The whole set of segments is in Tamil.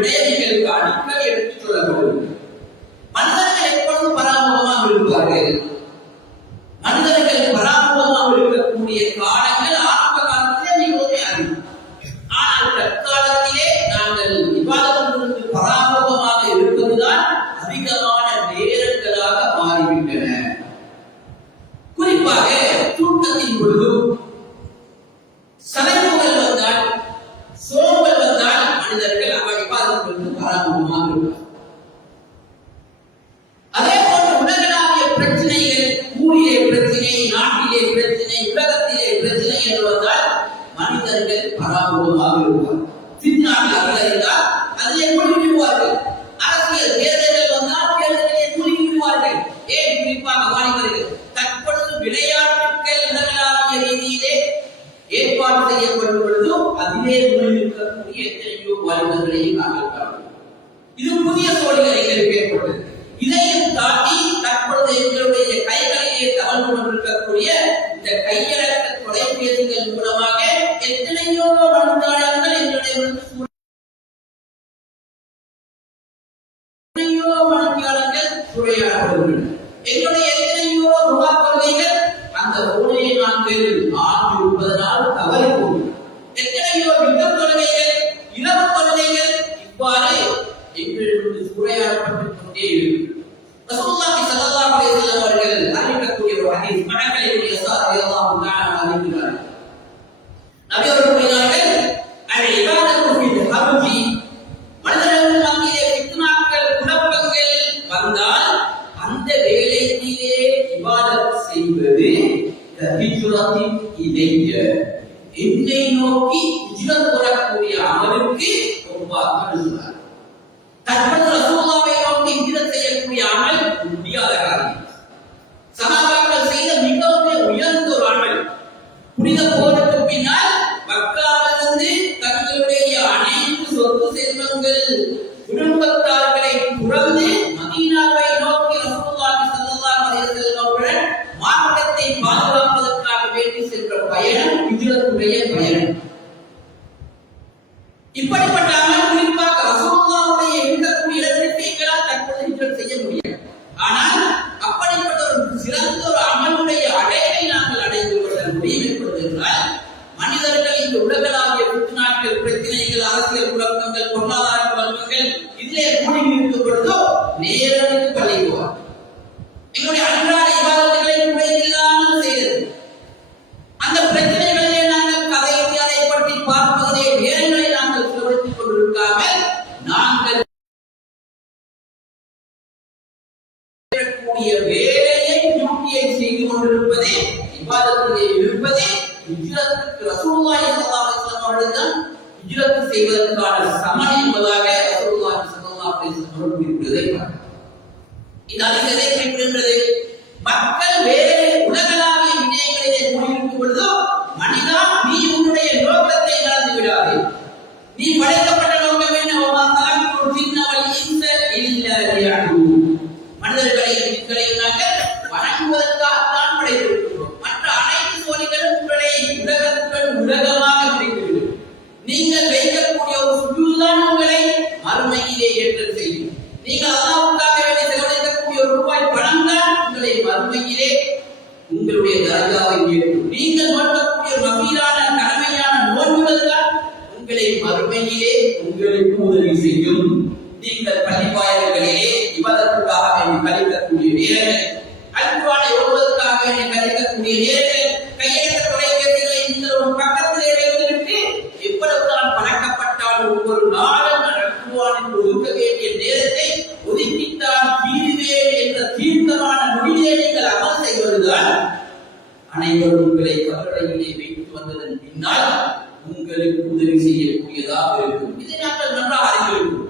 பொழுது நாட்டிலே பிரச்சனை உலகத்திலே பிரச்சனை என்று வந்தால் மனிதர்கள் பராமுகமாக இருப்பார் சின்னாட்டில் இருந்தால் அதிலே மூழ்கி அரசியல் தேர்தல்கள் வந்தால் தேர்தலிலே மூழ்கி ஏன் குறிப்பாக வாலிபர்கள் தற்பொழுது விளையாட்டுகள் உலகளாவிய ரீதியிலே ஏற்பாடு செய்யப்படும் பொழுதும் அதிலே மூழ்கி எத்தனையோ வாலிபர்களையும் நாங்கள் காண்கிறோம் இது புதிய சோழிகளை ஏற்பட்டது இதையும் தாண்டி தற்பொழுது எங்களுடைய கைகளிலே தவழ்ந்து கொண்டிருக்கக்கூடிய இந்த கையடக்க தொலைபேசிகள் மூலமாக எத்தனையோ எங்களுடைய சூழ- எத்தனையோ எங்களுடைய எத்தனையோ ருபா கொள்கைகள் அந்த போனையை நாங்கள் ஆண்டு இருப்பதனால் தவறி எத்தனையோ யுத்த கொள்கைகள் இரவு கொள்கைகள் இவ்வாறு எங்களிருந்து சூறையாடப்பட்டுக் கொண்டே ரசூலுல்லாஹி ஸல்லல்லாஹு அலைஹி வஸல்லம் அவர்கள் அறிவிக்கக்கூடிய ஒரு ஹதீஸ் ரலியல்லாஹு தஆலா நபி அவர்கள் கூறினார்கள் அல் இபாதத்து ஃபில் மனிதர்கள் மத்தியிலே ஃபித்னாக்கள் குழப்பங்கள் வந்தால் அந்த வேளையிலே இபாதத் செய்வது ஹிஜ்ரத்தின் என்னை நோக்கி ஹிஜ்ரத் வரக்கூடிய அமலுக்கு தற்போது நோக்கி ஹிஜ்ரத் செய்யக்கூடிய அமல் முடியாத காரியம் சகாபாக்கள் செய்த மிகவுமே உயர்ந்த ஒரு அமல். புனித போருக்கு பின்னால் மக்காவிலிருந்து தங்களுடைய அனைத்து சொத்து செல்வங்கள் குடும்பத்தார்களை துறந்து மதீனாவை நோக்கி ரசூலுல்லாஹி ஸல்லல்லாஹு அலைஹி வஸல்லம் அவர்கள் மார்க்கத்தை பாதுகாப்பதற்காக வேண்டி சென்ற பயணம் ஹிஜ்ரத்துடைய பயணம். இப்படி பொழுதோ நேரடிக்கு பழகுவார் எங்களுடைய அன்றாட இபாதத்துகளை இல்லாமல் செய்தது. அந்த பிரச்சனைகளிலே நாங்கள் கதையை அதை பற்றி பார்ப்பதிலே நேரங்களை நாங்கள் செலவழித்துக் கொண்டிருக்காமல் நாங்கள் கூடிய வேலையை நோக்கியை செய்து கொண்டிருப்பதே இபாதத்திலே இருப்பதே இஜ்ரத்துக்கு ரசூலுல்லாஹி ஸல்லல்லாஹு அலைஹி வஸல்லம் அவர்கள் தான் ஹிஜ்ரத் செய்வதற்கான சமன் என்பதாக ரசூலுல்லாஹி குறிப்பிடுவதை இந்த அதில் குறிப்பிடுகின்றது மக்கள் வேறு உலகளாவிய விடயங்களிலே மூழ்கிருக்கும் பொழுதோ மனிதா நீ உன்னுடைய நோக்கத்தை இழந்து நீ படைக்கப்பட்ட நோக்கம் என்ன ஒமா தலக்குள் ஜின்னவல் நீங்கள் அல்லாவுக்காக வேண்டி செலவழிக்கக்கூடிய ஒரு ரூபாய் பணம் தான் உங்களை மறுமையிலே உங்களுடைய தரஜாவை உயர்த்தும் நீங்கள் நோக்கக்கூடிய மகீரான கடமையான நோன்புகள் தான் உங்களை மறுமையிலே உங்களுக்கு உதவி செய்யும். நீங்கள் பள்ளிவாயல்களிலே இவதற்காக வேண்டி கழிக்கக்கூடிய நேரங்கள் அல்குவானை ஓடுவதற்காக வேண்டி கழிக்கக்கூடிய நேரங்கள் கையெழுத்த தொலைபேசிகளை நீங்கள் ஒரு பக்கத்திலே வைத்துவிட்டு எவ்வளவுதான் பழக்கப்பட்டால் ஒவ்வொரு நாளும் அல்குவானுக்கு ஒதுக்க வேண்டிய நேரத்தை ஒதுக்கித்தான் தீர்வே என்ற தீர்க்கமான முடிவிலே நீங்கள் அமல் செய்வதுதான் அனைவரும் உங்களை கவலையிலே வைத்து வந்ததன் பின்னால் உங்களுக்கு உதவி செய்யக்கூடியதாக இருக்கும். இதை நாங்கள் நன்றாக அறிந்திருக்கிறோம்.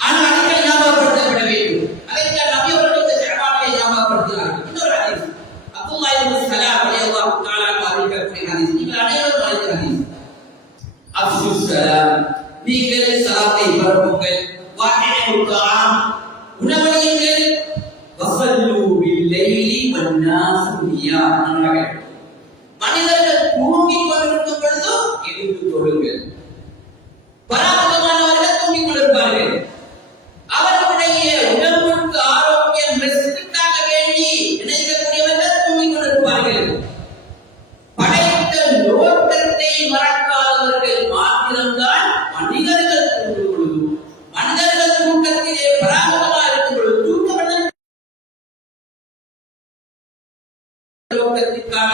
ஆனால் ஞாபகப்படுத்தப்பட வேண்டும். நபி ஞாபகப்படுத்தினார்கள். இன்னொரு அப்துல்லா இப்னு சலாம் ரலியல்லாஹு தஆலா அறிவிக்கக்கூடிய நீங்கள் அனைவரும் அறிந்த சலாம் நீங்கள் சலாத்தை பரப்புங்கள் வாஹிது தாம் மனிதர்கள் தூங்கிக் கொண்டிருக்கும் பொழுதோ எழுந்து தொழுங்கள் நோக்கத்திற்காக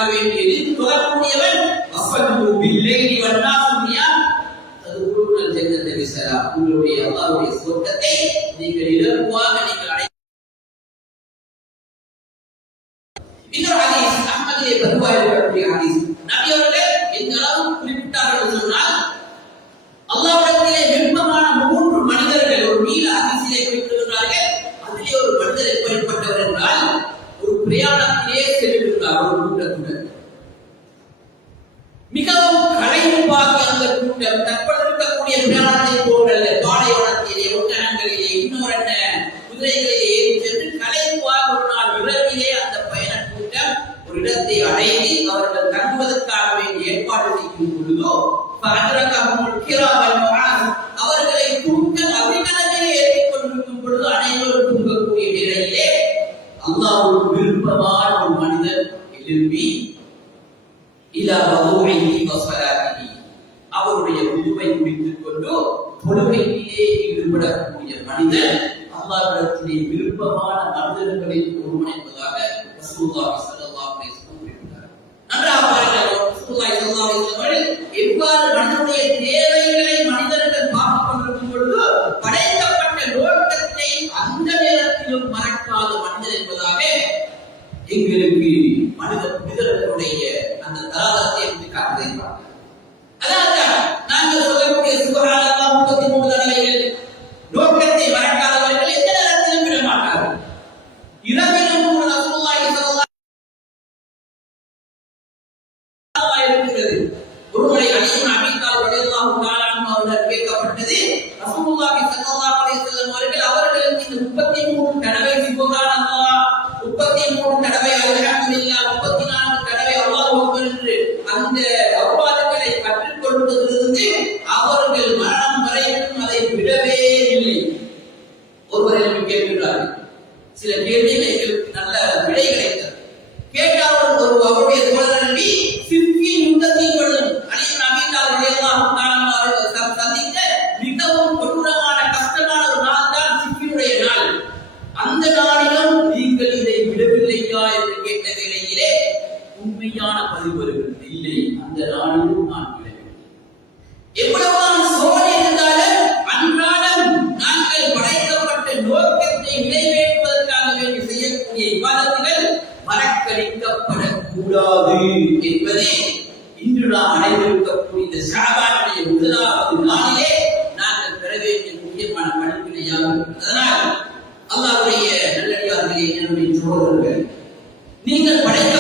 பில்லைலி வன்னாசு நியாம் உங்களுடைய அல்லாஹ்வுடைய சொர்க்கத்தை நீங்கள் இலகுவாக நீங்கள் அடை இன்னொரு ஹதீஸ் அஹ்மதிலே இருக்கக்கூடிய ஹதீஸ் நபி அவர்கள் எந்த அளவுக்கு குறிப்பிட்டார்கள் என்று சொன்னால் அல்லாஹ்விடத்திலே விருப்பமான மூன்று மனிதர்கள் ஒரு நீல ஹதீஸிலே குறிப்பிடுகிறார்கள் அதிலே ஒரு மனிதர் எப்படிப்பட்டவர் என்றால் ஒரு பிரயாணத்திலே செல்கின்றார் ஒரு கூட்டத்துடன் மிகவும் களைப்பாக அந்த கூட்டம் தற்போது என்பதாக ரசூலுல்லாஹி குறிப்பிட்டார் நன்றாக பாருங்கள் அவர்கள் எவ்வாறு மனிதனுடைய தேவைகளை மனிதர்கள் பார்த்துக் கொண்டிருக்கும் பொழுது படைக்கப்பட்ட நோக்கத்தை அந்த நேரத்திலும் மறக்காத மனிதர் என்பதாக எங்களுக்கு மனித புனிதர்களுடைய அந்த தராதத்தை காட்டுகிறார்கள். ஒருவர் எனக்கு கேட்கிறார்கள் சில கேள்விகள் நல்ல விடை கிடைத்தது கேட்டால் ஒரு அவருடைய தோழர் நபி சிற்பி யுத்தத்தில் கொள்ளும். அலின் அமீதாவுடைய அவர்கள் ச- சந்தித்த மிகவும் கொடூரமான கஷ்டமான ஒரு நாள் தான் சிப்பினுடைய நாள். அந்த நாளிலும் நீங்கள் இதை விடவில்லையா என்று கேட்ட வேளையிலே உண்மையான பதிவு இல்லை அந்த நாளிலும் நான் கூடாது என்பதே இன்று நாம் அனைவருக்கக்கூடிய இந்த ஷாபானுடைய முதலாவது நாளிலே நாங்கள் பெற வேண்டிய முக்கியமான படிப்பினையாக அதனால் அல்லாவுடைய நல்லடியார்களே என்னுடைய சோழர்கள் நீங்கள் படைத்த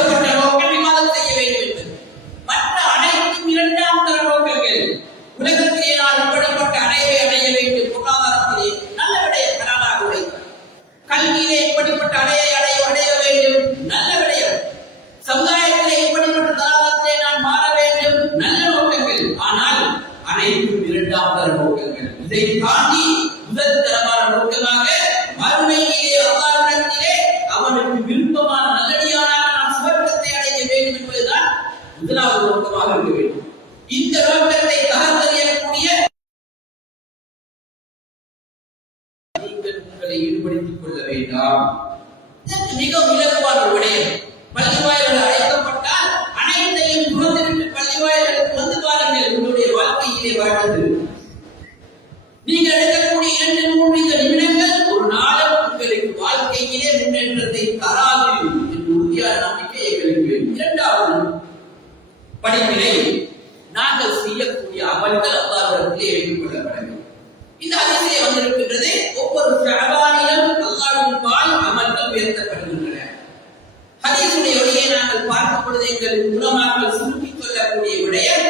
முதலாவது நோக்கமாக இருக்க வேண்டும்? இந்த நோக்கத்தை தகர்த்தறியக்கூடிய நீங்கள் உங்களை ஈடுபடுத்திக் கொள்ள வேண்டாம். நாங்கள் செய்யக்கூடிய அமல்கள் அல்லாஹ்விடத்திலே ஏற்றுக்கொள்ளப்பட வேண்டும் இந்த அதிசய வந்திருக்கின்றது ஒவ்வொரு ஷஅபானிலும் அல்லாவின் பால் அமல்கள் உயர்த்தப்படுகின்றன. ஹதீசுடைய வழியை நாங்கள் பார்க்கும் பொழுது எங்கள் உலமாக்கள் சுருக்கி சொல்லக்கூடிய விடயம்